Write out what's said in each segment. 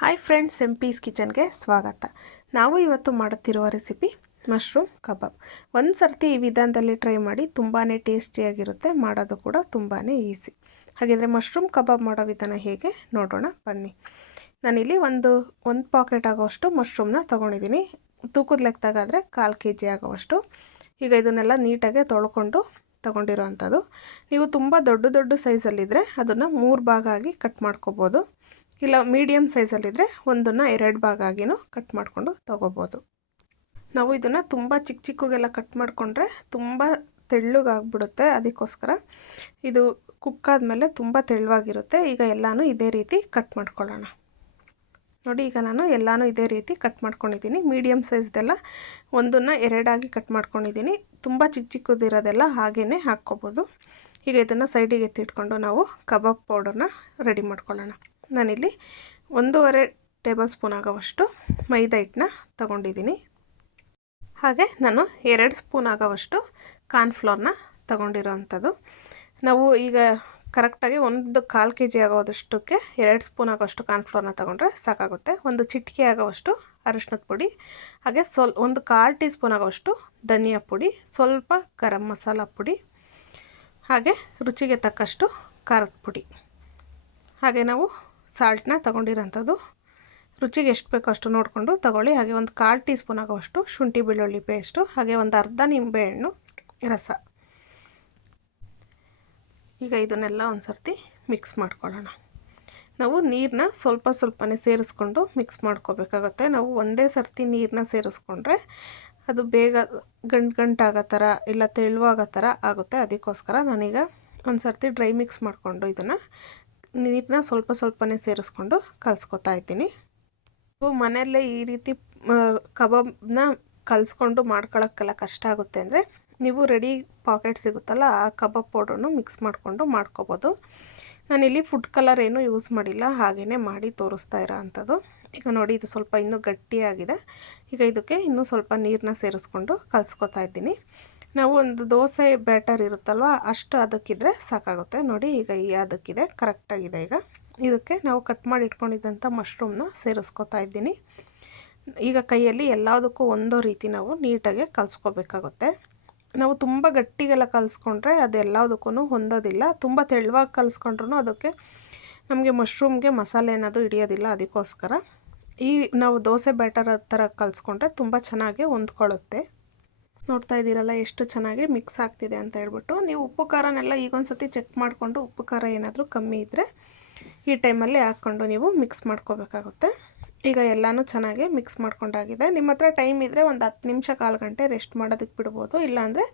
Hi friends, ಎಂಪೀಸ್ ಕಿಚನ್ಗೆ ಸ್ವಾಗತ. ನಾವು ಇವತ್ತು ಮಾಡುತ್ತಿರುವ ರೆಸಿಪಿ ಮಶ್ರೂಮ್ ಕಬಾಬ್. ಒಂದು ಸರ್ತಿ ಈ ವಿಧಾನದಲ್ಲಿ ಟ್ರೈ ಮಾಡಿ, ತುಂಬಾ ಟೇಸ್ಟಿಯಾಗಿರುತ್ತೆ, ಮಾಡೋದು ಕೂಡ ತುಂಬಾ ಈಸಿ. ಹಾಗಿದ್ರೆ ಮಶ್ರೂಮ್ ಕಬಾಬ್ ಮಾಡೋ ವಿಧಾನ ಹೇಗೆ ನೋಡೋಣ ಬನ್ನಿ. ನಾನಿಲ್ಲಿ ಒಂದು ಪಾಕೆಟ್ ಆಗೋವಷ್ಟು ಮಶ್ರೂಮ್ನ ತೊಗೊಂಡಿದ್ದೀನಿ. ತೂಕದ ಲೆಕ್ಕದಾಗಾದರೆ 1/4 kg ಆಗೋವಷ್ಟು. ಈಗ ಇದನ್ನೆಲ್ಲ ನೀಟಾಗಿ ತೊಳ್ಕೊಂಡು ತೊಗೊಂಡಿರೋ ಅಂಥದ್ದು. ನೀವು ತುಂಬ ದೊಡ್ಡ ಸೈಜಲ್ಲಿದ್ದರೆ ಅದನ್ನು 3 ಭಾಗ ಆಗಿ ಕಟ್ ಮಾಡ್ಕೋಬೋದು. ಇಲ್ಲ ಮೀಡಿಯಮ್ ಸೈಜಲ್ಲಿದ್ದರೆ ಒಂದನ್ನು 2 ಭಾಗ ಆಗಿನೂ ಕಟ್ ಮಾಡಿಕೊಂಡು ತೊಗೋಬೋದು. ನಾವು ಇದನ್ನು ತುಂಬ ಚಿಕ್ಕಗೆಲ್ಲ ಕಟ್ ಮಾಡಿಕೊಂಡ್ರೆ ತುಂಬ ತೆಳ್ಳಗಾಗ್ಬಿಡುತ್ತೆ. ಅದಕ್ಕೋಸ್ಕರ ಇದು ಕುಕ್ಕಾದ್ಮೇಲೆ ತುಂಬ ತೆಳುವಾಗಿರುತ್ತೆ. ಈಗ ಎಲ್ಲನೂ ಇದೇ ರೀತಿ ಕಟ್ ಮಾಡ್ಕೊಳ್ಳೋಣ. ನೋಡಿ, ಈಗ ನಾನು ಎಲ್ಲನೂ ಇದೇ ರೀತಿ ಕಟ್ ಮಾಡ್ಕೊಂಡಿದ್ದೀನಿ. ಮೀಡಿಯಮ್ ಸೈಜ್ದೆಲ್ಲ ಒಂದನ್ನು 2 ಆಗಿ ಕಟ್ ಮಾಡ್ಕೊಂಡಿದ್ದೀನಿ. ತುಂಬ ಚಿಕ್ಕದಿರೋದೆಲ್ಲ ಹಾಗೇ ಹಾಕ್ಕೋಬೋದು. ಈಗ ಇದನ್ನು ಸೈಡಿಗೆ ಎತ್ತಿಟ್ಕೊಂಡು ನಾವು ಕಬಾಬ್ ಪೌಡರ್ನ ರೆಡಿ ಮಾಡ್ಕೊಳ್ಳೋಣ. ನಾನಿಲ್ಲಿ 1.5 ಟೇಬಲ್ ಸ್ಪೂನ್ ಆಗೋವಷ್ಟು ಮೈದಾ ಹಿಟ್ಟನ್ನ ತಗೊಂಡಿದ್ದೀನಿ. ಹಾಗೆ ನಾನು 2 ಸ್ಪೂನ್ ಆಗೋವಷ್ಟು ಕಾರ್ನ್ಫ್ಲೋರ್ನ ತಗೊಂಡಿರೋ ಅಂಥದ್ದು. ನಾವು ಈಗ ಕರೆಕ್ಟಾಗಿ 1/4 kg ಆಗೋದಷ್ಟಕ್ಕೆ 2 ಸ್ಪೂನ್ ಆಗೋಷ್ಟು ಕಾರ್ನ್ಫ್ಲೋರ್ನ ತೊಗೊಂಡ್ರೆ ಸಾಕಾಗುತ್ತೆ. 1 ಚಿಟಿಕೆ ಆಗೋವಷ್ಟು ಅರಿಶಿನದ ಪುಡಿ, ಹಾಗೆ 1/4 ಟೀ ಸ್ಪೂನ್ ಆಗೋವಷ್ಟು ಧನಿಯಾ ಪುಡಿ, ಸ್ವಲ್ಪ ಗರಂ ಮಸಾಲ ಪುಡಿ, ಹಾಗೆ ರುಚಿಗೆ ತಕ್ಕಷ್ಟು ಖಾರದ ಪುಡಿ, ಹಾಗೆ ನಾವು ಸಾಲ್ಟ್ನ ತೊಗೊಂಡಿರೋಂಥದ್ದು. ರುಚಿಗೆ ಎಷ್ಟು ಬೇಕೋ ಅಷ್ಟು ನೋಡಿಕೊಂಡು ತೊಗೊಳ್ಳಿ. ಹಾಗೆ 1/4 ಟೀ ಸ್ಪೂನ್ ಆಗೋವಷ್ಟು ಶುಂಠಿ ಬೆಳ್ಳುಳ್ಳಿ ಪೇಸ್ಟು, ಹಾಗೆ ಒಂದು ಅರ್ಧ ನಿಂಬೆಹಣ್ಣು ರಸ. ಈಗ ಇದನ್ನೆಲ್ಲ ಒಂದು ಸರ್ತಿ ಮಿಕ್ಸ್ ಮಾಡ್ಕೊಳ್ಳೋಣ. ನಾವು ನೀರನ್ನ ಸ್ವಲ್ಪನೇ ಸೇರಿಸ್ಕೊಂಡು ಮಿಕ್ಸ್ ಮಾಡ್ಕೋಬೇಕಾಗುತ್ತೆ. ನಾವು ಒಂದೇ ಸರ್ತಿ ನೀರನ್ನ ಸೇರಿಸ್ಕೊಂಡ್ರೆ ಅದು ಬೇಗ ಗಂಟಾಗೋ ಥರ ಇಲ್ಲ ತೆಳುವಾಗೋ ಥರ ಆಗುತ್ತೆ. ಅದಕ್ಕೋಸ್ಕರ ನಾನೀಗ ಒಂದು ಸರ್ತಿ ಡ್ರೈ ಮಿಕ್ಸ್ ಮಾಡಿಕೊಂಡು ಇದನ್ನು ನೀರನ್ನ ಸ್ವಲ್ಪನೇ ಸೇರಿಸ್ಕೊಂಡು ಕಲಿಸ್ಕೊತಾ ಇದ್ದೀನಿ. ನೀವು ಮನೆಯಲ್ಲೇ ಈ ರೀತಿ ಕಬಾಬ್ನ ಕಲಿಸ್ಕೊಂಡು ಮಾಡ್ಕೊಳ್ಳೋಕ್ಕೆಲ್ಲ ಕಷ್ಟ ಆಗುತ್ತೆ ಅಂದರೆ ನೀವು ರೆಡಿ ಪಾಕೆಟ್ ಸಿಗುತ್ತಲ್ಲ, ಆ ಕಬಾಬ್ ಪೌಡ್ರನ್ನು ಮಿಕ್ಸ್ ಮಾಡಿಕೊಂಡು ಮಾಡ್ಕೋಬೋದು. ನಾನಿಲ್ಲಿ ಫುಡ್ ಕಲರ್ ಏನೂ ಯೂಸ್ ಮಾಡಿಲ್ಲ, ಹಾಗೆಯೇ ಮಾಡಿ ತೋರಿಸ್ತಾ ಇರೋ ಅಂಥದ್ದು. ಈಗ ನೋಡಿ, ಇದು ಸ್ವಲ್ಪ ಇನ್ನೂ ಗಟ್ಟಿಯಾಗಿದೆ. ಈಗ ಇದಕ್ಕೆ ಇನ್ನೂ ಸ್ವಲ್ಪ ನೀರನ್ನ ಸೇರಿಸ್ಕೊಂಡು ಕಲಿಸ್ಕೊತಾ ಇದ್ದೀನಿ. ನಾವು ಒಂದು ದೋಸೆ ಬ್ಯಾಟರ್ ಇರುತ್ತಲ್ವ, ಅಷ್ಟು ಅದಕ್ಕಿದ್ರೆ ಸಾಕಾಗುತ್ತೆ. ನೋಡಿ, ಈಗ ಈ ಅದಕ್ಕಿದೆ, ಕರೆಕ್ಟಾಗಿದೆ. ಈಗ ಇದಕ್ಕೆ ನಾವು ಕಟ್ ಮಾಡಿ ಇಟ್ಕೊಂಡಿದ್ದಂಥ ಮಶ್ರೂಮ್ನ ಸೇರಿಸ್ಕೊತಾ ಇದ್ದೀನಿ. ಈಗ ಕೈಯಲ್ಲಿ ಎಲ್ಲದಕ್ಕೂ ಒಂದೋ ರೀತಿ ನಾವು ನೀಟಾಗಿ ಕಲಿಸ್ಕೋಬೇಕಾಗುತ್ತೆ. ನಾವು ತುಂಬ ಗಟ್ಟಿಗೆಲ್ಲ ಕಲಿಸ್ಕೊಂಡ್ರೆ ಅದೆಲ್ಲದಕ್ಕೂ ಹೊಂದೋದಿಲ್ಲ. ತುಂಬ ತೆಳುವಾಗಿ ಕಲಿಸ್ಕೊಂಡ್ರೂ ಅದಕ್ಕೆ ನಮಗೆ ಮಶ್ರೂಮ್ಗೆ ಮಸಾಲೆ ಏನಾದರೂ ಹಿಡಿಯೋದಿಲ್ಲ. ಅದಕ್ಕೋಸ್ಕರ ಈ ನಾವು ದೋಸೆ ಬ್ಯಾಟರ್ ಥರ ಕಲಿಸ್ಕೊಂಡ್ರೆ ತುಂಬ ಚೆನ್ನಾಗಿ ಹೊಂದ್ಕೊಳ್ಳುತ್ತೆ. ನೋಡ್ತಾ ಇದ್ದೀರಲ್ಲ ಎಷ್ಟು ಚೆನ್ನಾಗಿ ಮಿಕ್ಸ್ ಆಗ್ತಿದೆ ಅಂತ ಹೇಳ್ಬಿಟ್ಟು. ನೀವು ಉಪ್ಪು ಖಾರನೆಲ್ಲ ಈಗೊಂದು ಸತಿ ಚೆಕ್ ಮಾಡಿಕೊಂಡು ಉಪ್ಪು ಖಾರ ಏನಾದರೂ ಕಮ್ಮಿ ಇದ್ದರೆ ಈ ಟೈಮಲ್ಲಿ ಹಾಕ್ಕೊಂಡು ನೀವು ಮಿಕ್ಸ್ ಮಾಡ್ಕೋಬೇಕಾಗುತ್ತೆ. ಈಗ ಎಲ್ಲನೂ ಚೆನ್ನಾಗಿ ಮಿಕ್ಸ್ ಮಾಡ್ಕೊಂಡಾಗಿದೆ. ನಿಮ್ಮ ಹತ್ರ ಟೈಮ್ ಇದ್ದರೆ ಒಂದು 10 ನಿಮಿಷ 1/4 ಗಂಟೆ ರೆಸ್ಟ್ ಮಾಡೋದಕ್ಕೆ ಬಿಡ್ಬೋದು. ಇಲ್ಲಾಂದರೆ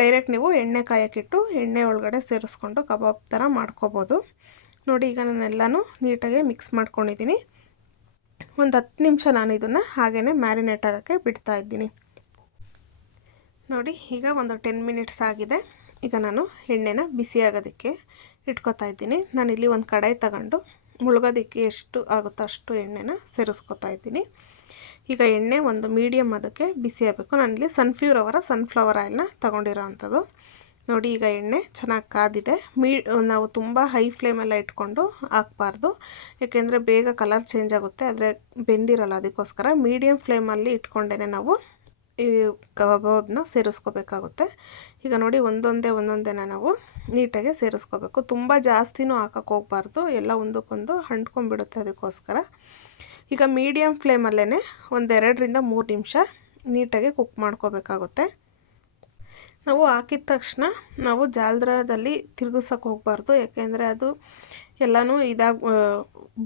ಡೈರೆಕ್ಟ್ ನೀವು ಎಣ್ಣೆ ಕಾಯಕ್ಕಿಟ್ಟು ಎಣ್ಣೆ ಒಳಗಡೆ ಸೇರಿಸ್ಕೊಂಡು ಕಬಾಬ್ ಥರ ಮಾಡ್ಕೋಬೋದು. ನೋಡಿ, ಈಗ ನಾನೆಲ್ಲನೂ ನೀಟಾಗಿ ಮಿಕ್ಸ್ ಮಾಡ್ಕೊಂಡಿದ್ದೀನಿ. ಒಂದು 10 ನಿಮಿಷ ನಾನು ಇದನ್ನು ಹಾಗೇ ಮ್ಯಾರಿನೇಟ್ ಆಗೋಕ್ಕೆ ಬಿಡ್ತಾ ಇದ್ದೀನಿ. ನೋಡಿ, ಈಗ ಒಂದು 10 ಮಿನಿಟ್ಸ್ ಆಗಿದೆ. ಈಗ ನಾನು ಎಣ್ಣೆನ ಬಿಸಿ ಆಗೋದಕ್ಕೆ ಇಟ್ಕೊತಾ ಇದ್ದೀನಿ. ನಾನಿಲ್ಲಿ ಒಂದು ಕಡಾಯಿ ತಗೊಂಡು ಮುಳುಗೋದಕ್ಕೆ ಎಷ್ಟು ಆಗುತ್ತೋ ಅಷ್ಟು ಎಣ್ಣೆನ ಸೇರಿಸ್ಕೊತಾ ಇದ್ದೀನಿ. ಈಗ ಎಣ್ಣೆ ಒಂದು ಮೀಡಿಯಮ್ ಅದಕ್ಕೆ ಬಿಸಿ ಆಗಬೇಕು. ನಾನಿಲ್ಲಿ ಸನ್ಫ್ಲವರ್ ಆಯಿಲ್ನ ತೊಗೊಂಡಿರೋ ಅಂಥದ್ದು. ನೋಡಿ, ಈಗ ಎಣ್ಣೆ ಚೆನ್ನಾಗಿ ಕಾದಿದೆ. ನಾವು ತುಂಬ ಹೈ ಫ್ಲೇಮೆಲ್ಲ ಇಟ್ಕೊಂಡು ಹಾಕಬಾರ್ದು, ಯಾಕೆಂದರೆ ಬೇಗ ಕಲರ್ ಚೇಂಜ್ ಆಗುತ್ತೆ, ಆದರೆ ಬೆಂದಿರಲ್ಲ. ಅದಕ್ಕೋಸ್ಕರ ಮೀಡಿಯಮ್ ಫ್ಲೇಮಲ್ಲಿ ಇಟ್ಕೊಂಡೇ ನಾವು ಈ ಕಬಾಬ್ನ ಸೇರಿಸ್ಕೋಬೇಕಾಗುತ್ತೆ. ಈಗ ನೋಡಿ, ಒಂದೊಂದೇ ನಾವು ನೀಟಾಗಿ ಸೇರಿಸ್ಕೋಬೇಕು. ತುಂಬ ಜಾಸ್ತಿನೂ ಹಾಕಕ್ಕೆ ಹೋಗಬಾರ್ದು, ಎಲ್ಲ ಒಂದಕ್ಕೊಂದು ಅಂಟ್ಕೊಂಡ್ಬಿಡುತ್ತೆ. ಅದಕ್ಕೋಸ್ಕರ ಈಗ ಮೀಡಿಯಮ್ ಫ್ಲೇಮಲ್ಲೇ ಒಂದು 2ರಿಂದ 3 ನಿಮಿಷ ನೀಟಾಗಿ ಕುಕ್ ಮಾಡ್ಕೋಬೇಕಾಗುತ್ತೆ. ನಾವು ಹಾಕಿದ ತಕ್ಷಣ ನಾವು ಜಾಲ್ದ್ರದಲ್ಲಿ ತಿರುಗಿಸೋಕೆ ಹೋಗಬಾರ್ದು, ಯಾಕೆಂದರೆ ಅದು ಎಲ್ಲನೂ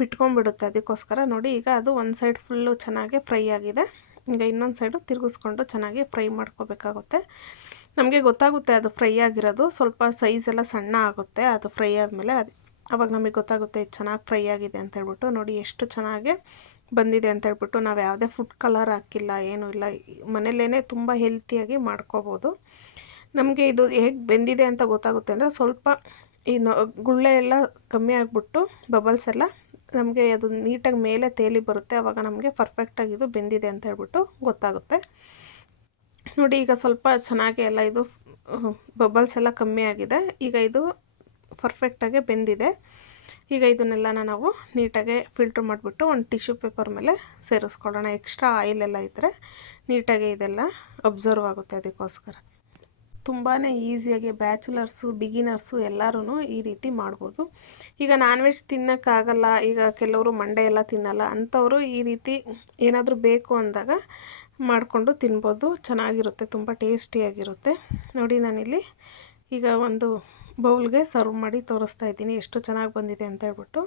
ಬಿಟ್ಕೊಂಡ್ಬಿಡುತ್ತೆ. ಅದಕ್ಕೋಸ್ಕರ ನೋಡಿ, ಈಗ ಅದು ಒಂದು ಸೈಡ್ ಫುಲ್ಲು ಚೆನ್ನಾಗಿ ಫ್ರೈ ಆಗಿದೆ. ಈಗ ಇನ್ನೊಂದು ಸೈಡು ತಿರುಗಿಸ್ಕೊಂಡು ಚೆನ್ನಾಗಿ ಫ್ರೈ ಮಾಡ್ಕೋಬೇಕಾಗುತ್ತೆ. ನಮಗೆ ಗೊತ್ತಾಗುತ್ತೆ ಅದು ಫ್ರೈ ಆಗಿರೋದು. ಸ್ವಲ್ಪ ಸೈಜೆಲ್ಲ ಸಣ್ಣ ಆಗುತ್ತೆ ಅದು ಫ್ರೈ ಆದಮೇಲೆ. ಆವಾಗ ನಮಗೆ ಗೊತ್ತಾಗುತ್ತೆ ಇದು ಚೆನ್ನಾಗಿ ಫ್ರೈ ಆಗಿದೆ ಅಂತ ಹೇಳ್ಬಿಟ್ಟು. ನೋಡಿ, ಎಷ್ಟು ಚೆನ್ನಾಗಿ ಬಂದಿದೆ ಅಂತ ಹೇಳ್ಬಿಟ್ಟು. ನಾವು ಯಾವುದೇ ಫುಡ್ ಕಲರ್ ಹಾಕಿಲ್ಲ, ಏನೂ ಇಲ್ಲ, ಮನೆಯಲ್ಲೇ ತುಂಬ ಹೆಲ್ತಿಯಾಗಿ ಮಾಡ್ಕೋಬೋದು. ನಮಗೆ ಇದು ಹೇಗೆ ಬೆಂದಿದೆ ಅಂತ ಗೊತ್ತಾಗುತ್ತೆ ಅಂದರೆ ಸ್ವಲ್ಪ ಈ ಗುಳ್ಳೆ ಎಲ್ಲ ಕಮ್ಮಿ ಆಗಿಬಿಟ್ಟು ಬಬಲ್ಸ್ ಎಲ್ಲ ನಮಗೆ ಅದು ನೀಟಾಗಿ ಮೇಲೆ ತೇಲಿ ಬರುತ್ತೆ. ಆವಾಗ ನಮಗೆ ಪರ್ಫೆಕ್ಟಾಗಿ ಇದು ಬೆಂದಿದೆ ಅಂತ ಹೇಳ್ಬಿಟ್ಟು ಗೊತ್ತಾಗುತ್ತೆ. ನೋಡಿ, ಈಗ ಸ್ವಲ್ಪ ಚೆನ್ನಾಗಿ ಎಲ್ಲ ಇದು ಬಬಲ್ಸ್ ಎಲ್ಲ ಕಮ್ಮಿ ಆಗಿದೆ. ಈಗ ಇದು ಪರ್ಫೆಕ್ಟಾಗಿ ಬೆಂದಿದೆ. ಈಗ ಇದನ್ನೆಲ್ಲನ ನಾವು ನೀಟಾಗಿ ಫಿಲ್ಟ್ರ್ ಮಾಡಿಬಿಟ್ಟು ಒಂದು ಟಿಶ್ಯೂ ಪೇಪರ್ ಮೇಲೆ ಸೇರಿಸ್ಕೊಳ್ಳೋಣ. ಎಕ್ಸ್ಟ್ರಾ ಆಯಿಲೆಲ್ಲ ಇದ್ದರೆ ನೀಟಾಗಿ ಇದೆಲ್ಲ ಅಬ್ಸರ್ವ್ ಆಗುತ್ತೆ. ಅದಕ್ಕೋಸ್ಕರ ತುಂಬಾ ಈಸಿಯಾಗಿ ಬ್ಯಾಚುಲರ್ಸು ಬಿಗಿನರ್ಸು ಎಲ್ಲರೂ ಈ ರೀತಿ ಮಾಡ್ಬೋದು. ಈಗ ನಾನ್ ವೆಜ್ ತಿನ್ನೋಕ್ಕಾಗಲ್ಲ, ಈಗ ಕೆಲವರು ಮಂಡೆ ಎಲ್ಲ ತಿನ್ನಲ್ಲ ಅಂಥವರು ಈ ರೀತಿ ಏನಾದರೂ ಬೇಕು ಅಂದಾಗ ಮಾಡಿಕೊಂಡು ತಿನ್ಬೋದು. ಚೆನ್ನಾಗಿರುತ್ತೆ, ತುಂಬ ಟೇಸ್ಟಿಯಾಗಿರುತ್ತೆ. ನೋಡಿ ನಾನಿಲ್ಲಿ ಈಗ ಒಂದು ಬೌಲ್ಗೆ ಸರ್ವ್ ಮಾಡಿ ತೋರಿಸ್ತಾ ಇದ್ದೀನಿ ಎಷ್ಟು ಚೆನ್ನಾಗಿ ಬಂದಿದೆ ಅಂತ ಹೇಳ್ಬಿಟ್ಟು.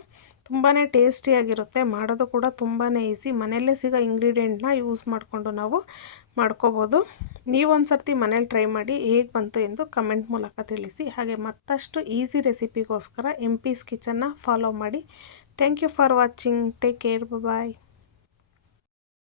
ತುಂಬಾ ಟೇಸ್ಟಿಯಾಗಿರುತ್ತೆ, ಮಾಡೋದು ಕೂಡ ತುಂಬಾ ಈಸಿ. ಮನೆಯಲ್ಲೇ ಸಿಗೋ ಇಂಗ್ರೀಡಿಯೆಂಟ್ನ ಯೂಸ್ ಮಾಡಿಕೊಂಡು ನಾವು ಮಾಡ್ಕೋಬೋದು. ನೀವೊಂದು ಸರ್ತಿ ಮನೇಲಿ ಟ್ರೈ ಮಾಡಿ ಹೇಗೆ ಬಂತು ಎಂದು ಕಮೆಂಟ್ ಮೂಲಕ ತಿಳಿಸಿ. ಹಾಗೆ ಮತ್ತಷ್ಟು ಈಸಿ ರೆಸಿಪಿಗೋಸ್ಕರ MP's ಕಿಚನ್ನ ಫಾಲೋ ಮಾಡಿ. Thank you for watching. Take care. Bye.